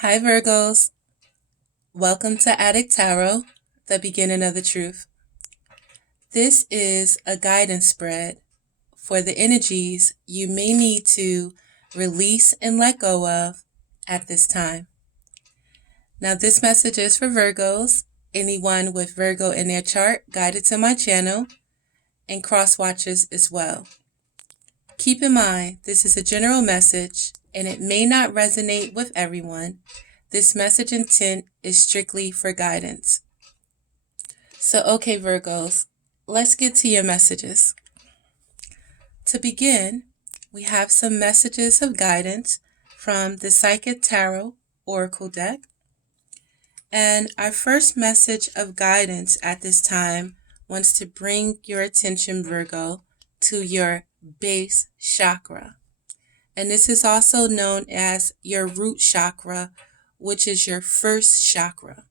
Hi Virgos, welcome to Adik Tarot, the beginning of the truth. This is a guidance spread for the energies you may need to release and let go of at this time. Now this message is for Virgos, anyone with Virgo in their chart guided to my channel, and cross watchers as well. Keep in mind, this is a general message and it may not resonate with everyone. This message intent is strictly for guidance. So, okay, Virgos, let's get to your messages. To begin, we have some messages of guidance from the Psychic Tarot Oracle deck. And our first message of guidance at this time wants to bring your attention, Virgo, to your base chakra. And this is also known as your root chakra, which is your first chakra.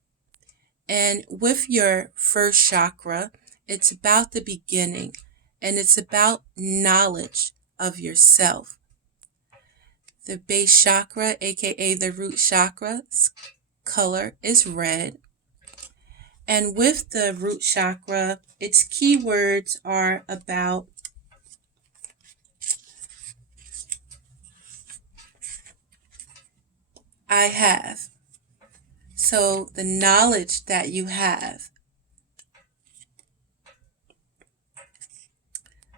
And with your first chakra, it's about the beginning, and it's about knowledge of yourself. The base chakra, aka the root chakra's color is red. And with the root chakra, its keywords are about I have. So the knowledge that you have.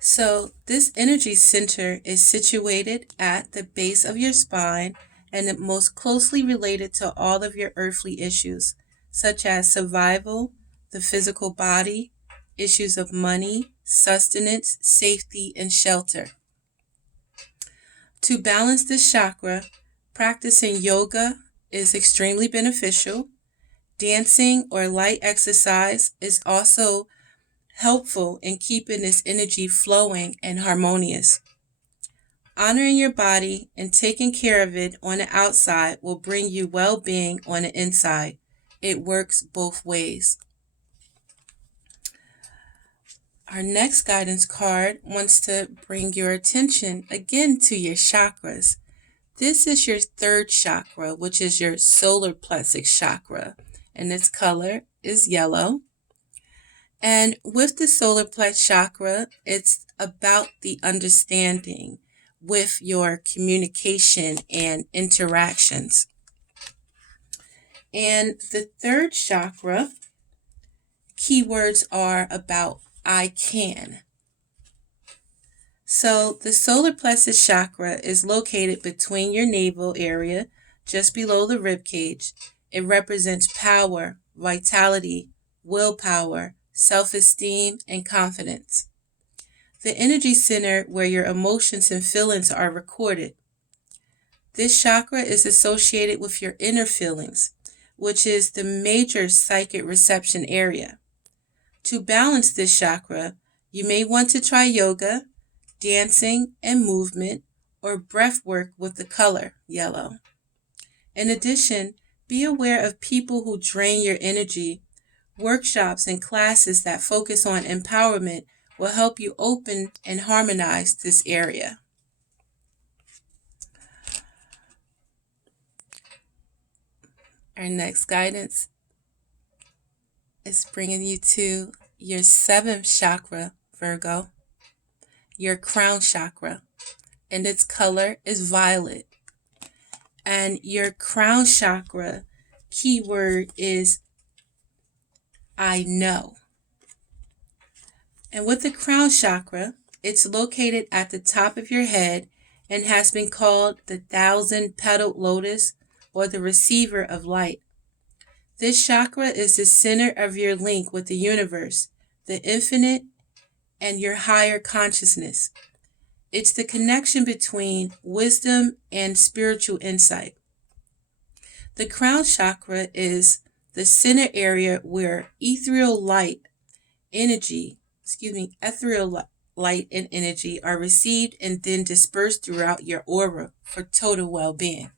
So this energy center is situated at the base of your spine and it most closely related to all of your earthly issues, such as survival, the physical body, issues of money, sustenance, safety, and shelter. To balance this chakra, practicing yoga is extremely beneficial. Dancing or light exercise is also helpful in keeping this energy flowing and harmonious. Honoring your body and taking care of it on the outside will bring you well-being on the inside. It works both ways. Our next guidance card wants to bring your attention again to your chakras. This is your third chakra, which is your solar plexus chakra, and its color is yellow. And with the solar plexus chakra, it's about the understanding with your communication and interactions. And the third chakra, keywords are about I can. So the solar plexus chakra is located between your navel area, just below the rib cage. It represents power, vitality, willpower, self-esteem, and confidence. The energy center where your emotions and feelings are recorded. This chakra is associated with your inner feelings, which is the major psychic reception area. To balance this chakra, you may want to try yoga, dancing and movement, or breath work with the color yellow. In addition, be aware of people who drain your energy. Workshops and classes that focus on empowerment will help you open and harmonize this area. Our next guidance is bringing you to your seventh chakra, Virgo, your crown chakra, and its color is violet. And your crown chakra keyword is I know. And with the crown chakra, it's located at the top of your head and has been called the 1,000-petaled lotus or the receiver of light. This chakra is the center of your link with the universe, the infinite, and your higher consciousness. It's the connection between wisdom and spiritual insight. The crown chakra is the center area where ethereal light and energy are received and then dispersed throughout your aura for total well-being.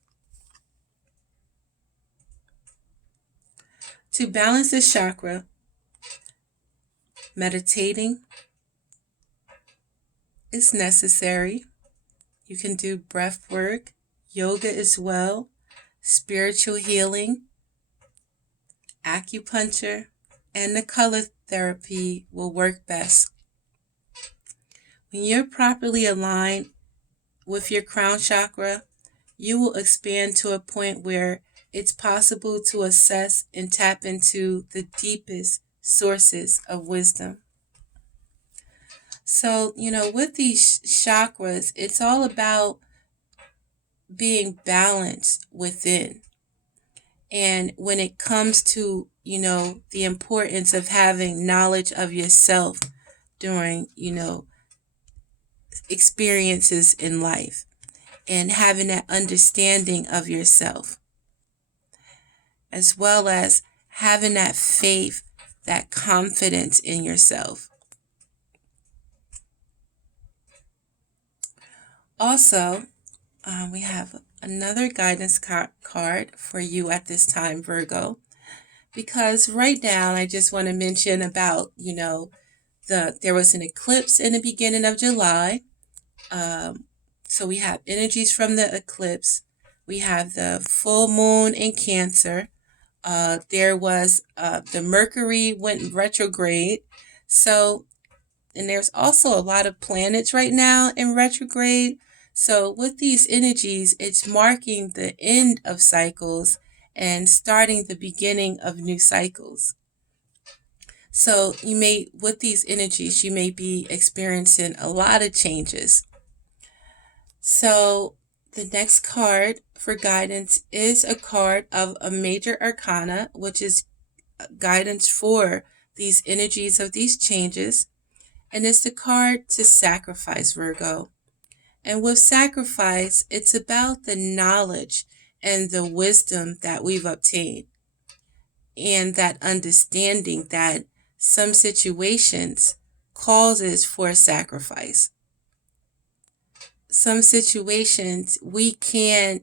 To balance this chakra, meditating is necessary. You can do breath work, yoga as well, spiritual healing, acupuncture, and the color therapy will work best. When you're properly aligned with your crown chakra, you will expand to a point where it's possible to assess and tap into the deepest sources of wisdom. So, with these chakras, it's all about being balanced within. And when it comes to, the importance of having knowledge of yourself during, experiences in life, and having that understanding of yourself, as well as having that faith, that confidence in yourself. Also, we have another guidance card for you at this time, Virgo, because right now I just want to mention about, there was an eclipse in the beginning of July. So we have energies from the eclipse. We have the full moon in Cancer. There was the Mercury went retrograde. So, and there's also a lot of planets right now in retrograde. So with these energies, it's marking the end of cycles and starting the beginning of new cycles. So with these energies, you may be experiencing a lot of changes. So the next card for guidance is a card of a major arcana, which is guidance for these energies of these changes. And it's the card to sacrifice, Virgo. And with sacrifice, it's about the knowledge and the wisdom that we've obtained, and that understanding that some situations causes for sacrifice. Some situations we can't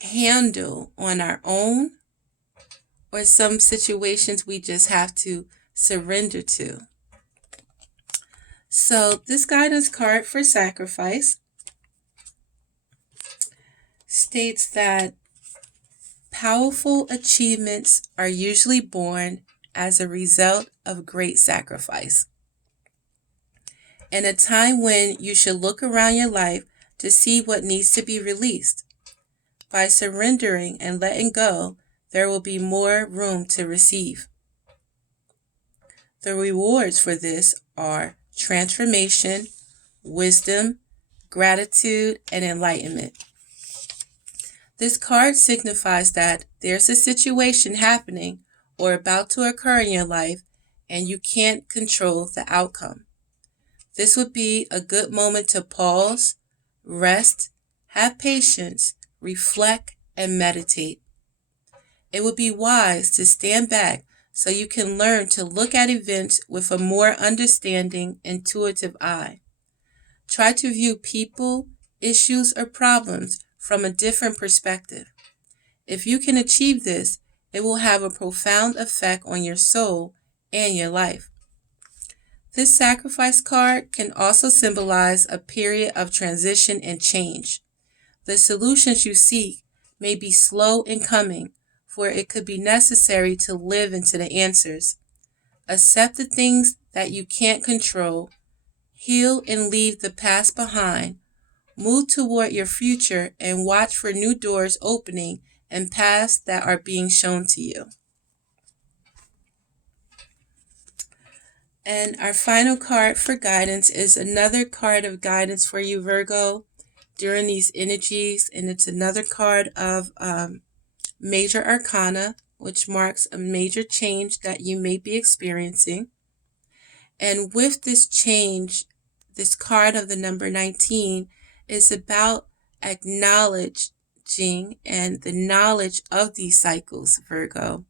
handle on our own, or some situations we just have to surrender to. So this guidance card for sacrifice states that powerful achievements are usually born as a result of great sacrifice. And a time when you should look around your life to see what needs to be released. By surrendering and letting go, there will be more room to receive. The rewards for this are transformation, wisdom, gratitude, and enlightenment. This card signifies that there's a situation happening or about to occur in your life, and you can't control the outcome. This would be a good moment to pause, rest, have patience, reflect, and meditate. It would be wise to stand back so you can learn to look at events with a more understanding, intuitive eye. Try to view people, issues, or problems from a different perspective. If you can achieve this, it will have a profound effect on your soul and your life. This sacrifice card can also symbolize a period of transition and change. The solutions you seek may be slow in coming, for it could be necessary to live into the answers. Accept the things that you can't control, heal and leave the past behind, move toward your future, and watch for new doors opening and paths that are being shown to you. And our final card for guidance is another card of guidance for you, Virgo, during these energies. And it's another card of major arcana, which marks a major change that you may be experiencing. And with this change, this card of the number 19 is about acknowledging and the knowledge of these cycles, Virgo,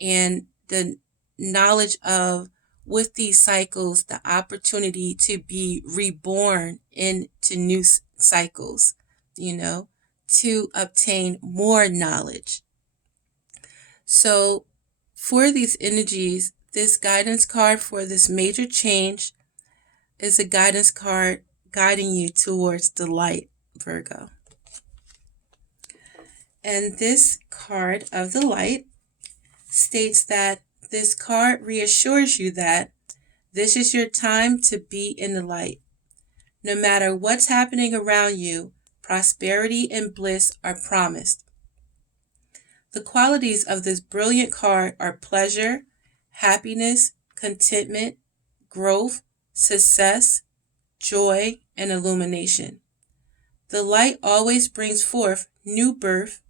and the knowledge of, with these cycles, the opportunity to be reborn into new cycles, to obtain more knowledge. So for these energies, this guidance card for this major change is a guidance card guiding you towards the light, Virgo. And this card of the light states that this card reassures you that this is your time to be in the light. No matter what's happening around you, prosperity and bliss are promised. The qualities of this brilliant card are pleasure, happiness, contentment, growth, success, joy, and illumination. The light always brings forth new birth,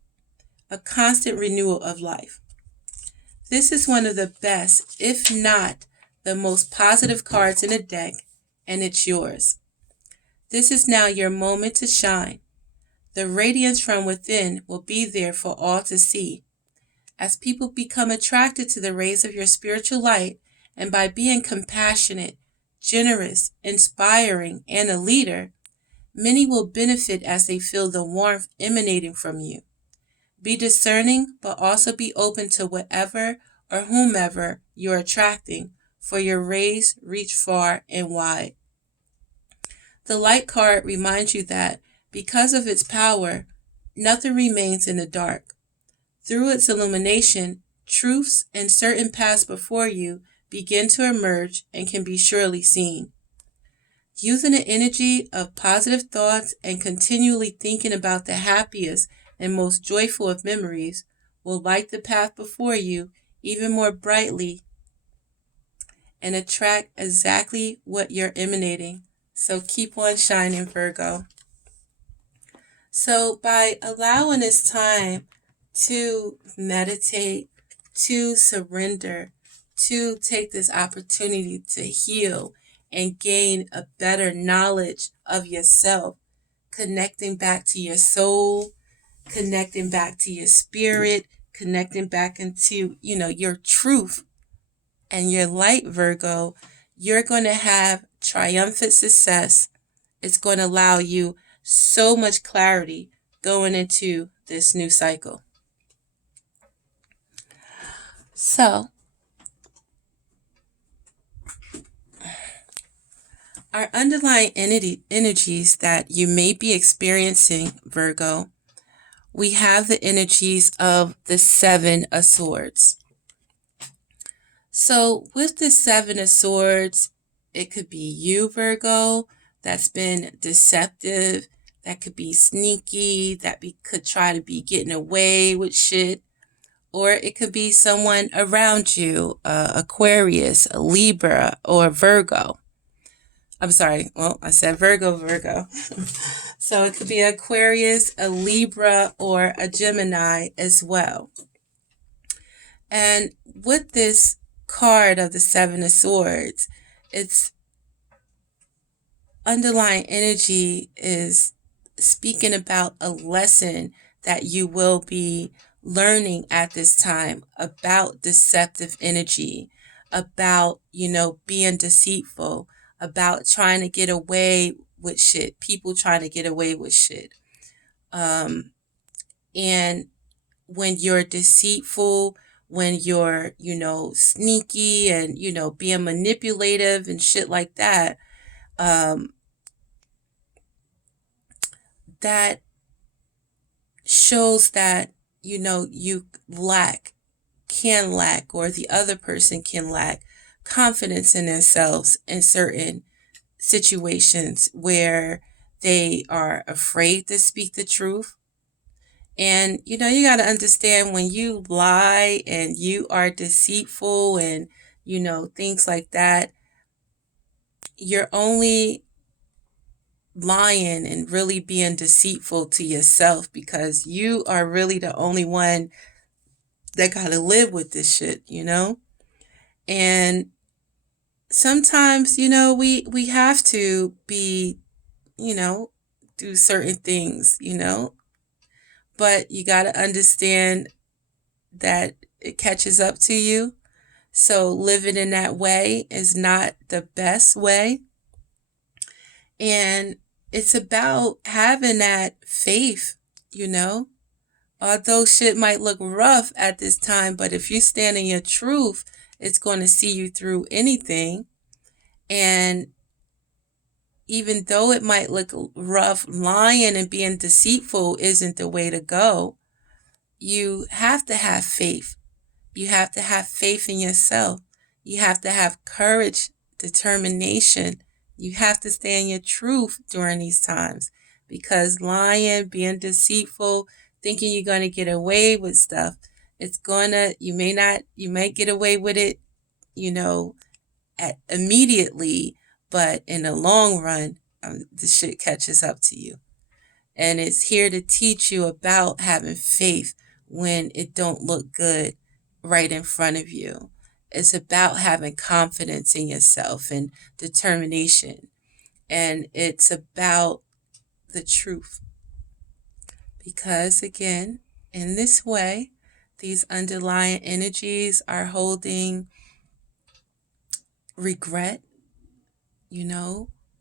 a constant renewal of life. This is one of the best, if not the most positive cards in the deck, and it's yours. This is now your moment to shine. The radiance from within will be there for all to see. As people become attracted to the rays of your spiritual light, and by being compassionate, generous, inspiring, and a leader, many will benefit as they feel the warmth emanating from you. Be discerning, but also be open to whatever or whomever you're attracting, for your rays reach far and wide. The light card reminds you that because of its power, nothing remains in the dark. Through its illumination, truths and certain paths before you begin to emerge and can be surely seen. Using the energy of positive thoughts and continually thinking about the happiest and most joyful of memories will light the path before you even more brightly and attract exactly what you're emanating. So keep on shining, Virgo. So by allowing this time to meditate, to surrender, to take this opportunity to heal and gain a better knowledge of yourself, connecting back to your soul, connecting back to your spirit, connecting back into, your truth and your light, Virgo, you're going to have triumphant success. It's going to allow you so much clarity going into this new cycle. So, our underlying energies that you may be experiencing, Virgo, we have the energies of the Seven of Swords. So with the Seven of Swords, it could be you, Virgo, that's been deceptive, that could be sneaky, that could try to be getting away with shit. Or it could be someone around you, Aquarius, a Libra, or Virgo. I'm sorry, well, I said Virgo. So it could be Aquarius, a Libra, or a Gemini as well. And with this card of the Seven of Swords, its underlying energy is speaking about a lesson that you will be learning at this time about deceptive energy, about, being deceitful, about trying to get away with shit, people trying to get away with shit. And when you're deceitful, when you're, sneaky and, being manipulative and shit like that, that shows that, you can lack, or the other person can lack confidence in themselves in certain situations where they are afraid to speak the truth. And, you got to understand, when you lie and you are deceitful and, things like that, you're only lying and really being deceitful to yourself, because you are really the only one that got to live with this shit, And sometimes, we have to be, do certain things, but you got to understand that it catches up to you. So living in that way is not the best way. And it's about having that faith, although shit might look rough at this time, but if you stand in your truth, it's going to see you through anything. And even though it might look rough, lying and being deceitful isn't the way to go. you have to have faith. You have to have faith in yourself. You have to have courage, determination. You have to stay in your truth during these times, because lying, being deceitful, thinking you're going to get away with stuff, you may not, you might get away with it, immediately, but in the long run, the shit catches up to you. And it's here to teach you about having faith when it don't look good right in front of you. It's about having confidence in yourself and determination. And it's about the truth. Because again, in this way, these underlying energies are holding regret,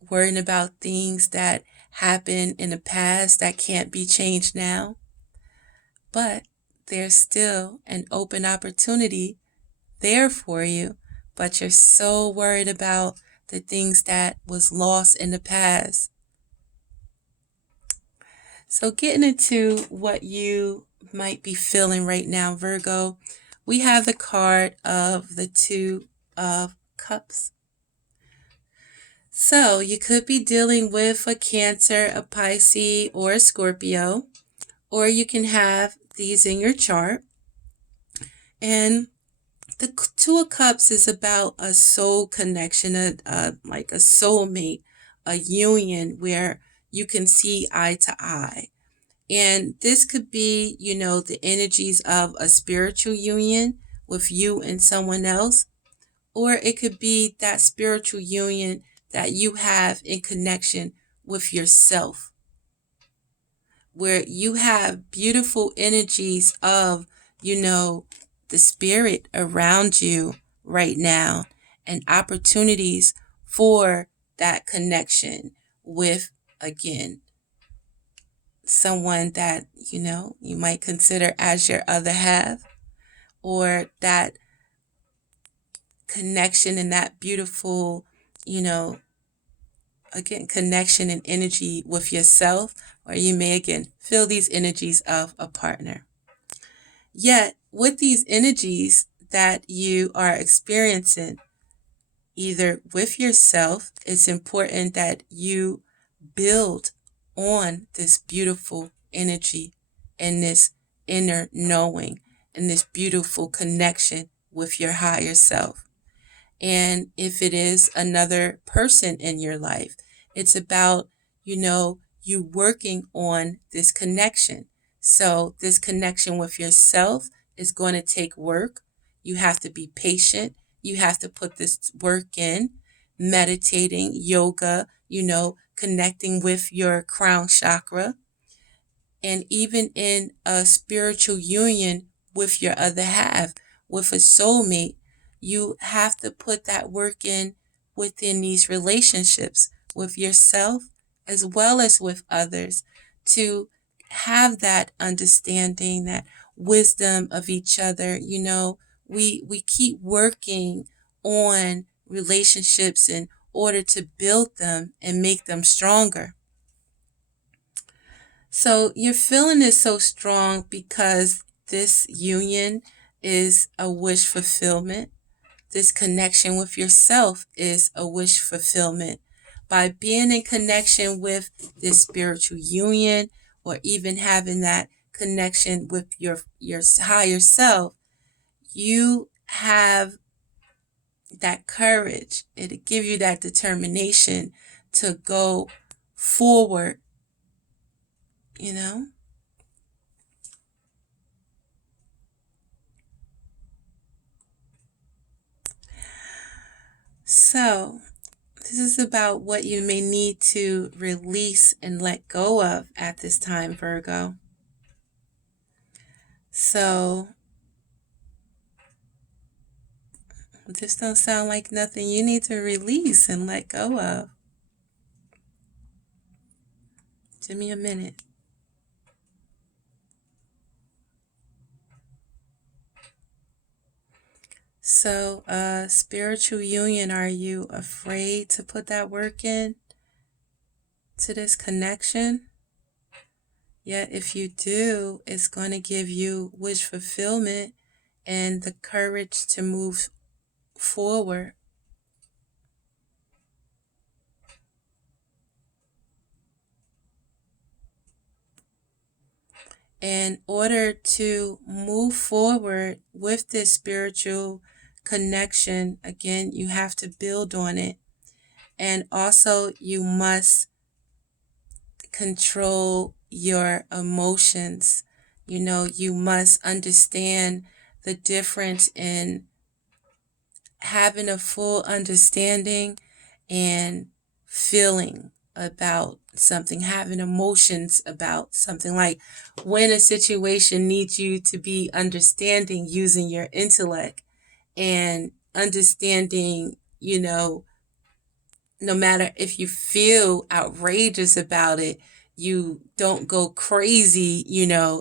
worrying about things that happened in the past that can't be changed now. But there's still an open opportunity there for you, but you're so worried about the things that was lost in the past. So getting into what you might be feeling right now, Virgo, we have the card of the Two of Cups. So you could be dealing with a Cancer, a Pisces, or a Scorpio, or you can have these in your chart. And the Two of Cups is about a soul connection, like a soulmate, a union where you can see eye to eye. And this could be, the energies of a spiritual union with you and someone else, or it could be that spiritual union that you have in connection with yourself, where you have beautiful energies of, the spirit around you right now, and opportunities for that connection with, again, someone that, you might consider as your other half, or that connection and that beautiful, again, connection and energy with yourself, or you may again feel these energies of a partner. Yet, with these energies that you are experiencing, either with yourself, it's important that you build on this beautiful energy and this inner knowing and this beautiful connection with your higher self. And if it is another person in your life, it's about, you working on this connection. So this connection with yourself is going to take work. You have to be patient. You have to put this work in, meditating, yoga, connecting with your crown chakra, and even in a spiritual union with your other half, with a soulmate, you have to put that work in within these relationships with yourself as well as with others, to have that understanding, that wisdom of each other. We keep working on relationships in order to build them and make them stronger. So your feeling is so strong because this union is a wish fulfillment. This connection with yourself is a wish fulfillment. By being in connection with this spiritual union, or even having that connection with your higher self, you have that courage. It'll give you that determination to go forward, So, this is about what you may need to release and let go of at this time, Virgo. So, this don't sound like nothing you need to release and let go of. Give me a minute. So, spiritual union, are you afraid to put that work in to this connection? Yet if you do, it's going to give you wish fulfillment and the courage to move forward. In order to move forward with this spiritual connection, again, you have to build on it. And also, you must control your emotions. You must understand the difference in having a full understanding and feeling about something, having emotions about something, like when a situation needs you to be understanding using your intellect and understanding, no matter if you feel outrageous about it, you don't go crazy,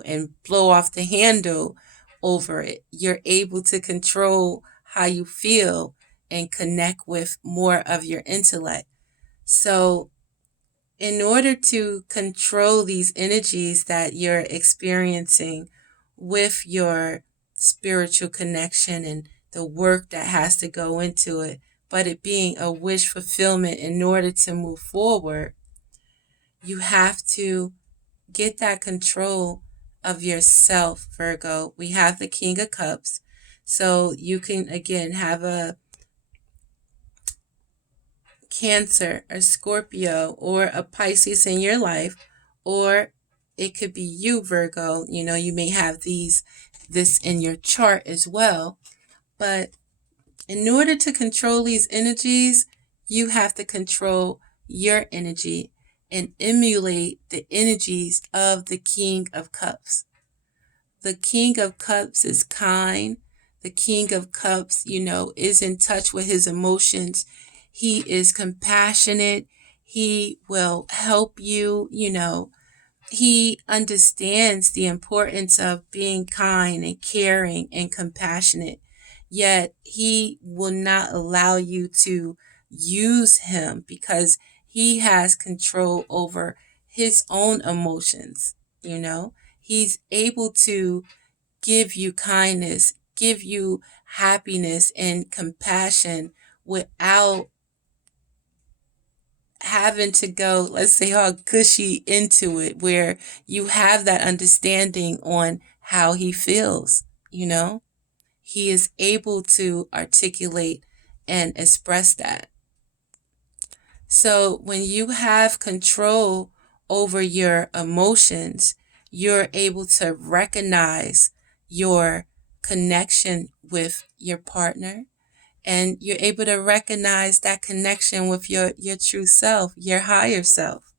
and blow off the handle over it. You're able to control how you feel and connect with more of your intellect. So, in order to control these energies that you're experiencing with your spiritual connection and the work that has to go into it, but it being a wish fulfillment in order to move forward, you have to get that control of yourself, Virgo. We have the King of Cups. So you can, again, have a Cancer, a Scorpio, or a Pisces in your life, or it could be you, Virgo. You may have this in your chart as well. But in order to control these energies, you have to control your energy and emulate the energies of the King of Cups. The King of Cups is kind. The King of Cups, is in touch with his emotions. He is compassionate. He will help you, He understands the importance of being kind and caring and compassionate. Yet he will not allow you to use him because he has control over his own emotions, He's able to give you kindness, give you happiness and compassion without having to go, let's say, all gushy into it, where you have that understanding on how he feels, He is able to articulate and express that. So when you have control over your emotions, you're able to recognize your connection with your partner, and you're able to recognize that connection with your true self, your higher self.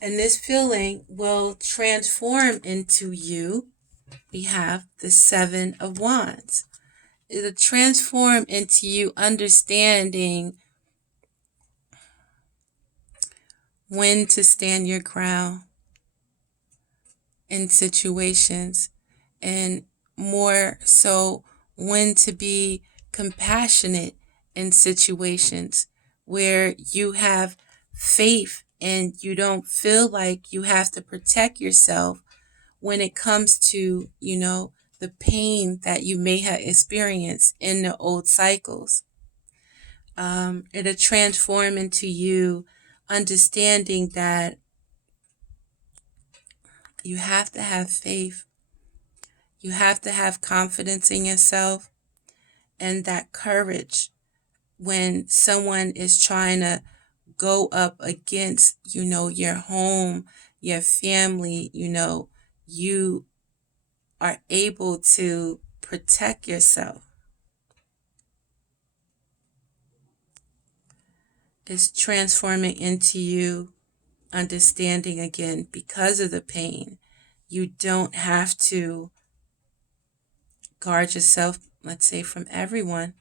And this feeling will transform into you. We have the Seven of Wands. It'll transform into you understanding when to stand your ground in situations, and more so when to be compassionate in situations where you have faith and you don't feel like you have to protect yourself when it comes to, the pain that you may have experienced in the old cycles. It'll transform into you understanding that you have to have faith. You have to have confidence in yourself and that courage when someone is trying to go up against, your home, your family, you are able to protect yourself. It's transforming into you understanding, again, because of the pain, you don't have to guard yourself, let's say, from everyone.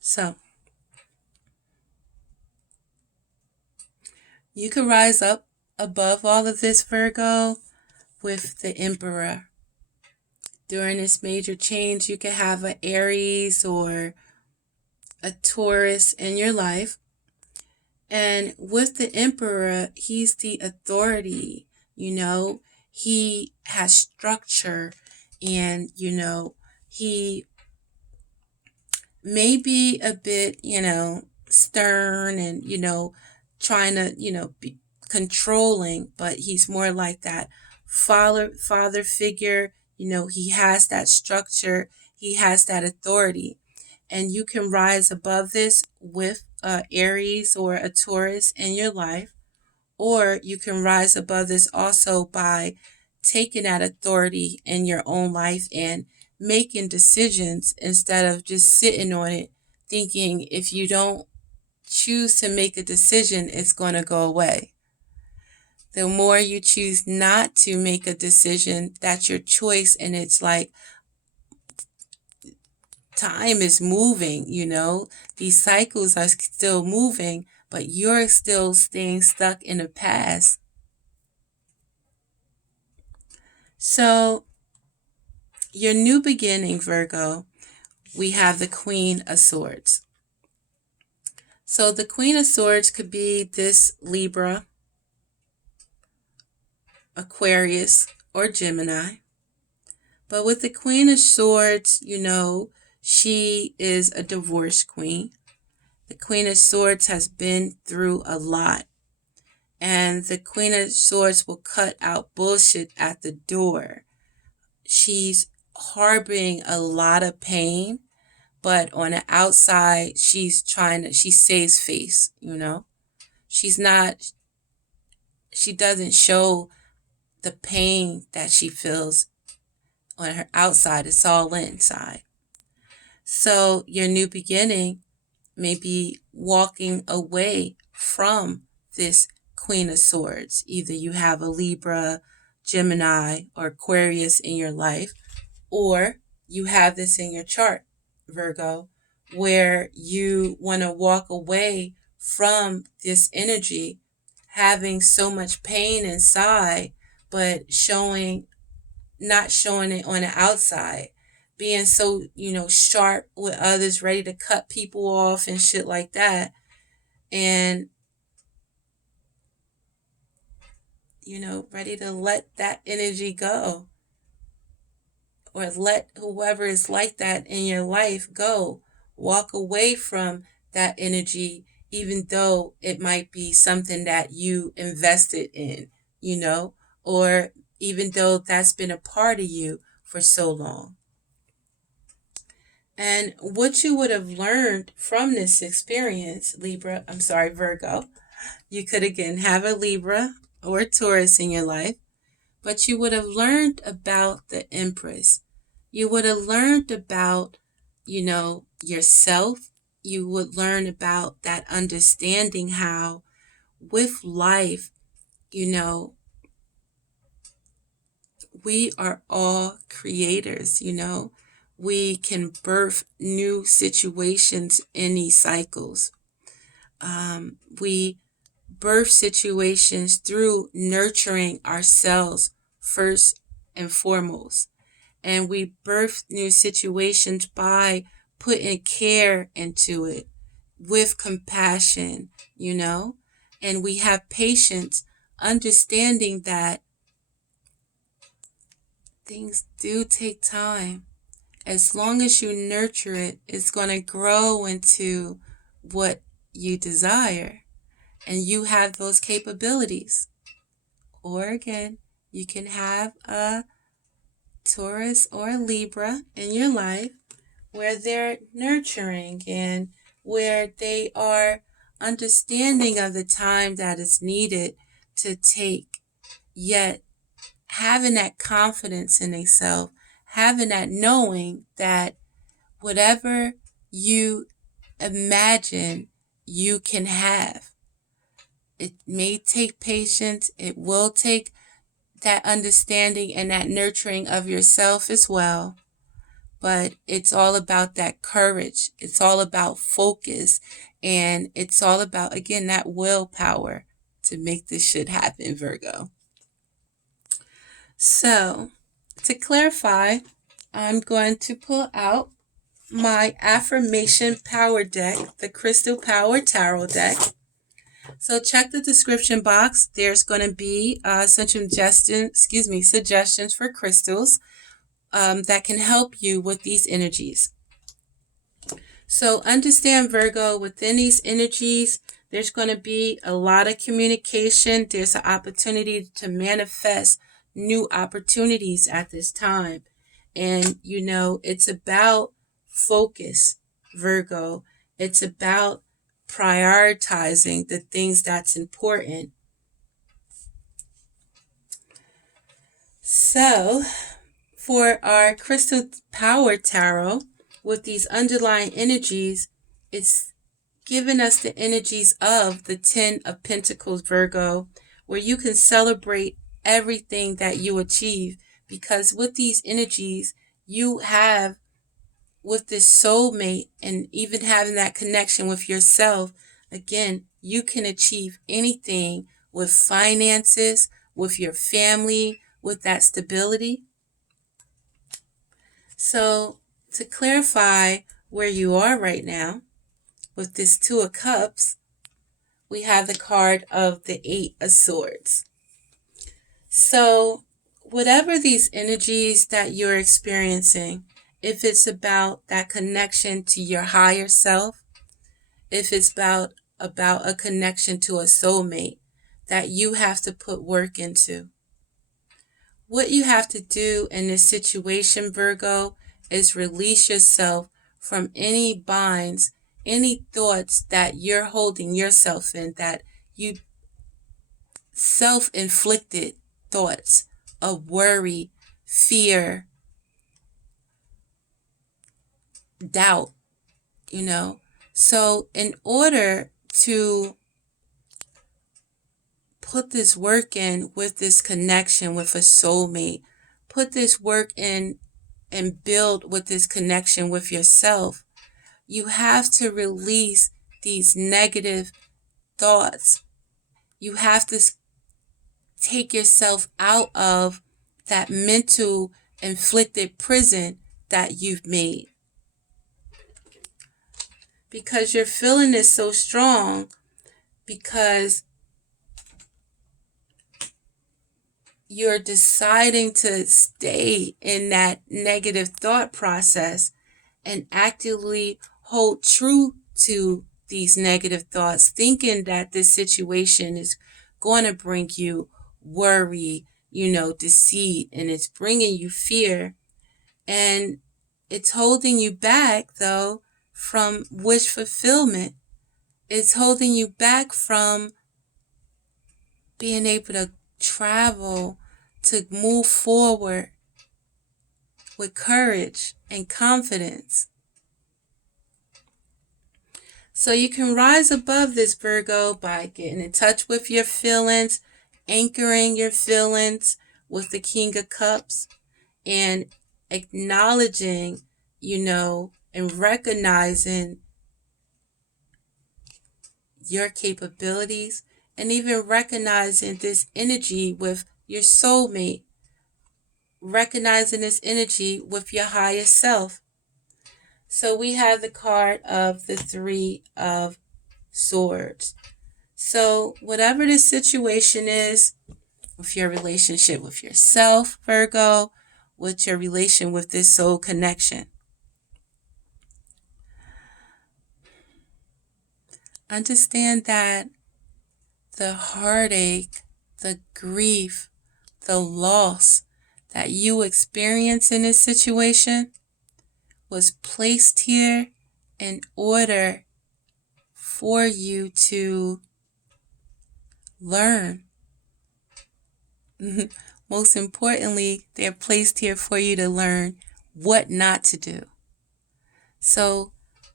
So you could rise up above all of this, Virgo, with the Emperor. During this major change, you could have an Aries or a Taurus in your life. And with the Emperor, he's the authority, he has structure, and, he may be a bit, stern and, trying to, be controlling, but he's more like that father figure. He has that structure, he has that authority. And you can rise above this with Aries or a Taurus in your life, or you can rise above this also by taking that authority in your own life and making decisions instead of just sitting on it, thinking if you don't choose to make a decision, it's going to go away. The more you choose not to make a decision, that's your choice. And it's like time is moving, these cycles are still moving, but you're still staying stuck in the past. So, your new beginning, Virgo, we have the Queen of Swords. So, the Queen of Swords could be this Libra, Aquarius, or Gemini. But with the Queen of Swords, she is a divorce queen. The Queen of Swords has been through a lot. And the Queen of Swords will cut out bullshit at the door. She's harboring a lot of pain, but on the outside, she saves face, she doesn't show the pain that she feels on her outside. It's all inside. So your new beginning may be walking away from this Queen of Swords. Either you have a Libra, Gemini, or Aquarius in your life, or you have this in your chart, Virgo, where you want to walk away from this energy, having so much pain inside, but not showing it on the outside, being so, sharp with others, ready to cut people off and shit like that. And, ready to let that energy go, or let whoever is like that in your life go. Walk away from that energy, even though it might be something that you invested in, or even though that's been a part of you for so long. And what you would have learned from this experience, Virgo, you could again have a Libra or a Taurus in your life, but you would have learned about the Empress. You would have learned about, yourself. You would learn about that understanding how with life, we are all creators, we can birth new situations in these cycles. We birth situations through nurturing ourselves first and foremost. And we birth new situations by putting care into it with compassion, and we have patience, understanding that things do take time. As long as you nurture it, it's going to grow into what you desire, and you have those capabilities. Or again, you can have a Taurus or a Libra in your life where they're nurturing and where they are understanding of the time that is needed to take, yet having that confidence in themselves, having that knowing that whatever you imagine, you can have. It may take patience. It will take that understanding and that nurturing of yourself as well. But it's all about that courage. It's all about focus. And it's all about, again, that willpower to make this shit happen, Virgo. So, to clarify, I'm going to pull out my affirmation power deck, the Crystal Power Tarot deck. So check the description box. There's going to be some suggestions for crystals that can help you with these energies. So understand, Virgo, within these energies, there's going to be a lot of communication. There's an opportunity to manifest new opportunities at this time. And, it's about focus, Virgo. It's about prioritizing the things that's important. So, for our Crystal Power Tarot, with these underlying energies, it's giving us the energies of the 10 of Pentacles, Virgo, where you can celebrate everything that you achieve. Because with these energies, you have, with this soulmate and even having that connection with yourself, again, you can achieve anything with finances, with your family, with that stability. So, to clarify where you are right now, with this Two of Cups, we have the card of the Eight of Swords. So, whatever these energies that you're experiencing, if it's about that connection to your higher self, if it's about a connection to a soulmate that you have to put work into. What you have to do in this situation, Virgo, is release yourself from any binds, any thoughts that you're holding yourself in, that you self-inflicted thoughts of worry, fear, doubt, So in order to put this work in with this connection with a soulmate, put this work in and build with this connection with yourself, you have to release these negative thoughts. You have to take yourself out of that mental inflicted prison that you've made. Because you're feeling this so strong, because you're deciding to stay in that negative thought process and actively hold true to these negative thoughts, thinking that this situation is going to bring you worry, deceit, and it's bringing you fear. And it's holding you back, though, from wish fulfillment. It's holding you back from being able to travel, to move forward with courage and confidence. So you can rise above this, Virgo, by getting in touch with your feelings, anchoring your feelings with the King of Cups, and acknowledging, and recognizing your capabilities, and even recognizing this energy with your soulmate, recognizing this energy with your higher self. So we have the card of the Three of Swords. So whatever the situation is, with your relationship with yourself, Virgo, with your relation with this soul connection, understand that the heartache, the grief, the loss that you experience in this situation was placed here in order for you to learn. Most importantly, they're placed here for you to learn what not to do. So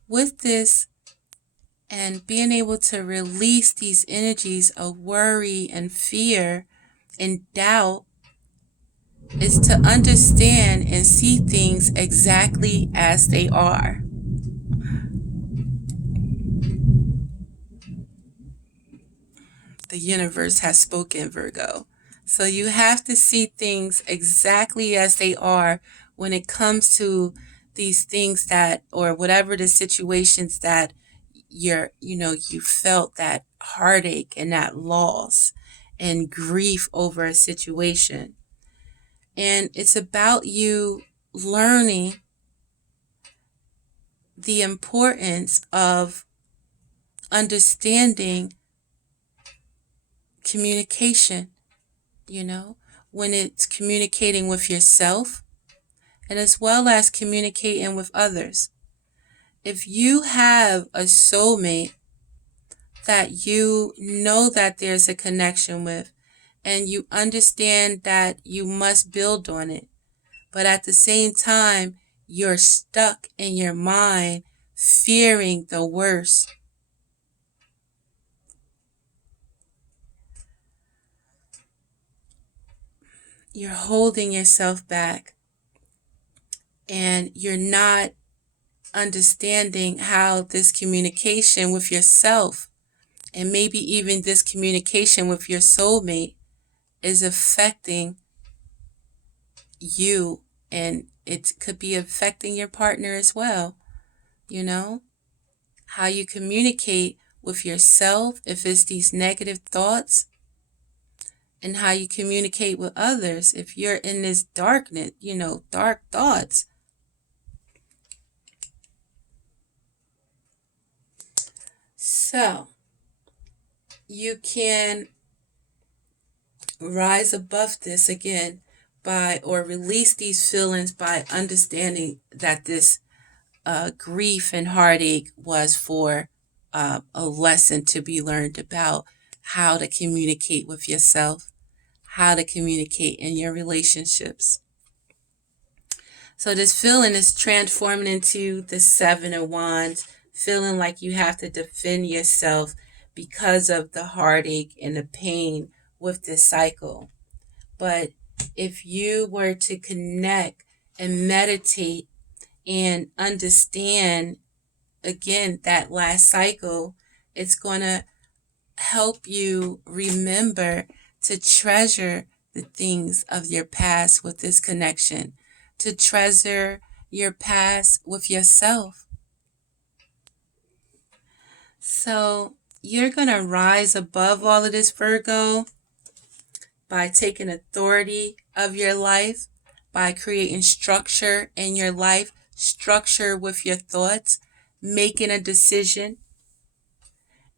with this, and being able to release these energies of worry and fear and doubt, is to understand and see things exactly as they are. The universe has spoken, Virgo. So you have to see things exactly as they are when it comes to these things that, or whatever the situations that you felt that heartache and that loss and grief over a situation. And it's about you learning the importance of understanding communication, when it's communicating with yourself and as well as communicating with others. If you have a soulmate that you know that there's a connection with and you understand that you must build on it, but at the same time, you're stuck in your mind fearing the worst. You're holding yourself back and you're not understanding how this communication with yourself and maybe even this communication with your soulmate is affecting you, and it could be affecting your partner as well. How you communicate with yourself, if it's these negative thoughts, and how you communicate with others if you're in this darkness, dark thoughts. So you can rise above this again or release these feelings by understanding that this grief and heartache was for a lesson to be learned about how to communicate with yourself, how to communicate in your relationships. So this feeling is transforming into the Seven of Wands, feeling like you have to defend yourself because of the heartache and the pain with this cycle. But if you were to connect and meditate and understand, again, that last cycle, it's going to help you remember to treasure the things of your past with this connection, to treasure your past with yourself. So you're going to rise above all of this, Virgo, by taking authority of your life, by creating structure in your life, structure with your thoughts, making a decision.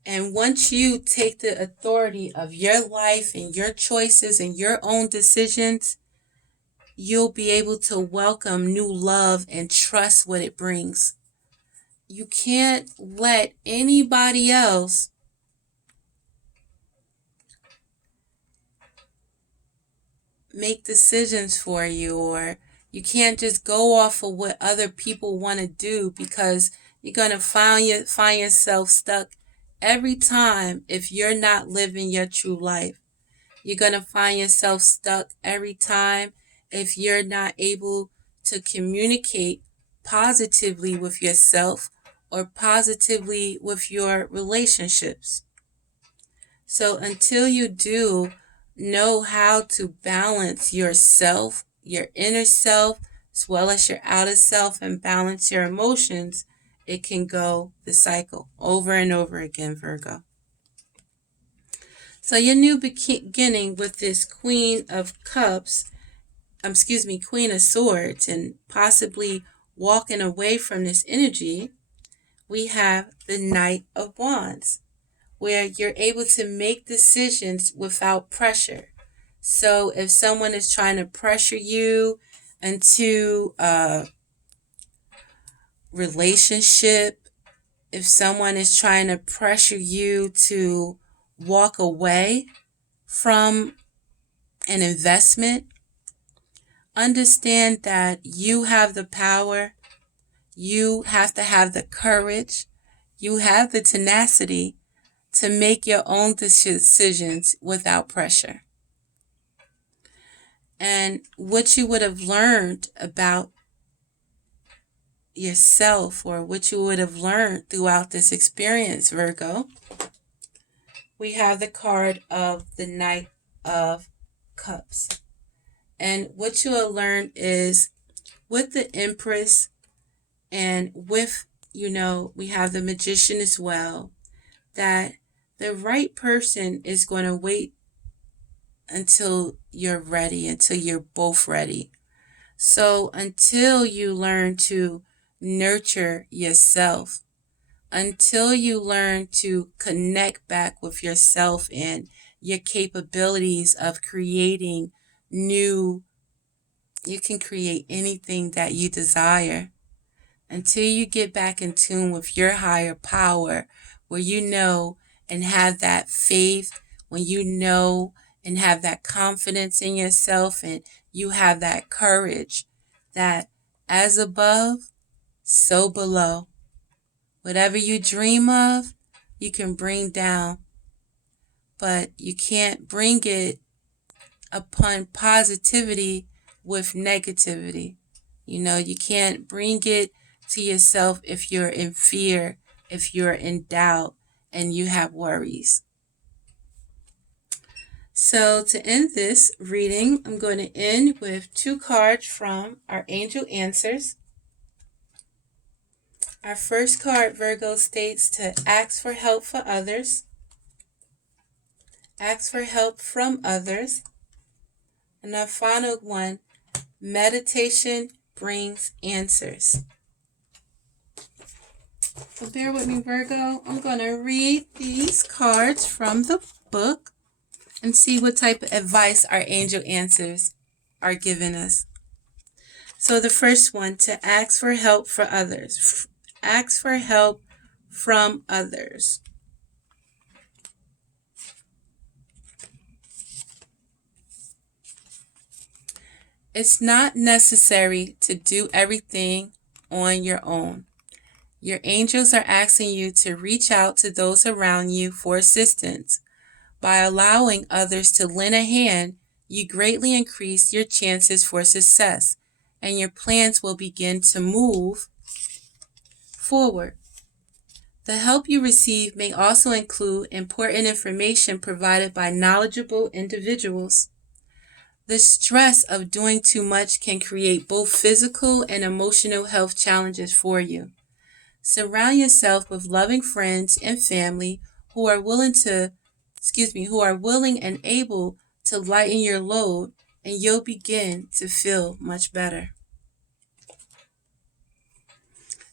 And once you take the authority of your life and your choices and your own decisions, you'll be able to welcome new love and trust what it brings. You can't let anybody else make decisions for you, or you can't just go off of what other people want to do, because you're going to find yourself stuck every time if you're not living your true life. You're going to find yourself stuck every time if you're not able to communicate positively with yourself or positively with your relationships. So until you do know how to balance yourself, your inner self, as well as your outer self, and balance your emotions, it can go the cycle over and over again, Virgo. So your new beginning with this Queen of Swords, and possibly walking away from this energy, we have the Knight of Wands, where you're able to make decisions without pressure. So if someone is trying to pressure you into a relationship, if someone is trying to pressure you to walk away from an investment, understand that you have the power, you have to have the courage, you have the tenacity to make your own decisions without pressure. And what you would have learned about yourself, or what you would have learned throughout this experience, Virgo, we have the card of the Knight of Cups. And what you will learn is, with the Empress, And with, we have the Magician as well, that the right person is going to wait until you're ready, until you're both ready. So until you learn to nurture yourself, until you learn to connect back with yourself and your capabilities of creating new, you can create anything that you desire. Until you get back in tune with your higher power, where you know and have that faith, when you know and have that confidence in yourself, and you have that courage that as above, so below. Whatever you dream of, you can bring down, but you can't bring it upon positivity with negativity. You can't bring it to yourself if you're in fear, if you're in doubt, and you have worries. So to end this reading, I'm going to end with 2 cards from our Angel Answers. Our first card, Virgo, states to ask for help for others. Ask for help from others. And our final one, meditation brings answers. So bear with me, Virgo. I'm going to read these cards from the book and see what type of advice our angel answers are giving us. So the first one, to ask for help for others. Ask for help from others. It's not necessary to do everything on your own. Your angels are asking you to reach out to those around you for assistance. By allowing others to lend a hand, you greatly increase your chances for success, and your plans will begin to move forward. The help you receive may also include important information provided by knowledgeable individuals. The stress of doing too much can create both physical and emotional health challenges for you. Surround yourself with loving friends and family who are willing and able to lighten your load, and you'll begin to feel much better.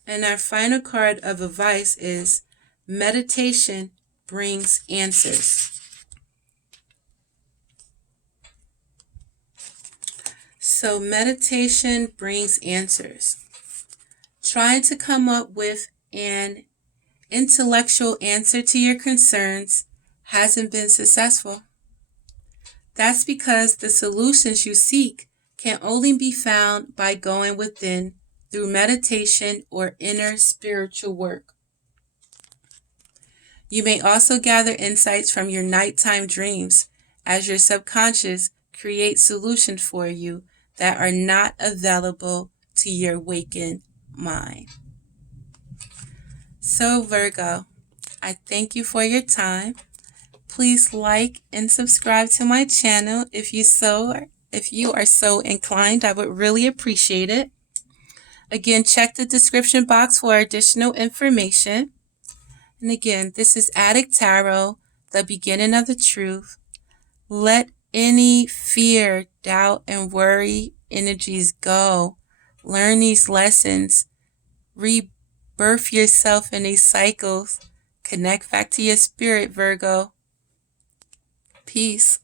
And our final card of advice is meditation brings answers. So meditation brings answers. Trying to come up with an intellectual answer to your concerns hasn't been successful. That's because the solutions you seek can only be found by going within through meditation or inner spiritual work. You may also gather insights from your nighttime dreams as your subconscious creates solutions for you that are not available to your wakened mind. So Virgo, I thank you for your time. Please like and subscribe to my channel if you are so inclined. I would really appreciate it. Again, check the description box for additional information. And again, this is Adik Tarot, the beginning of the truth. Let any fear, doubt, and worry energies go. Learn these lessons. Rebirth yourself in these cycles. Connect back to your spirit, Virgo. Peace.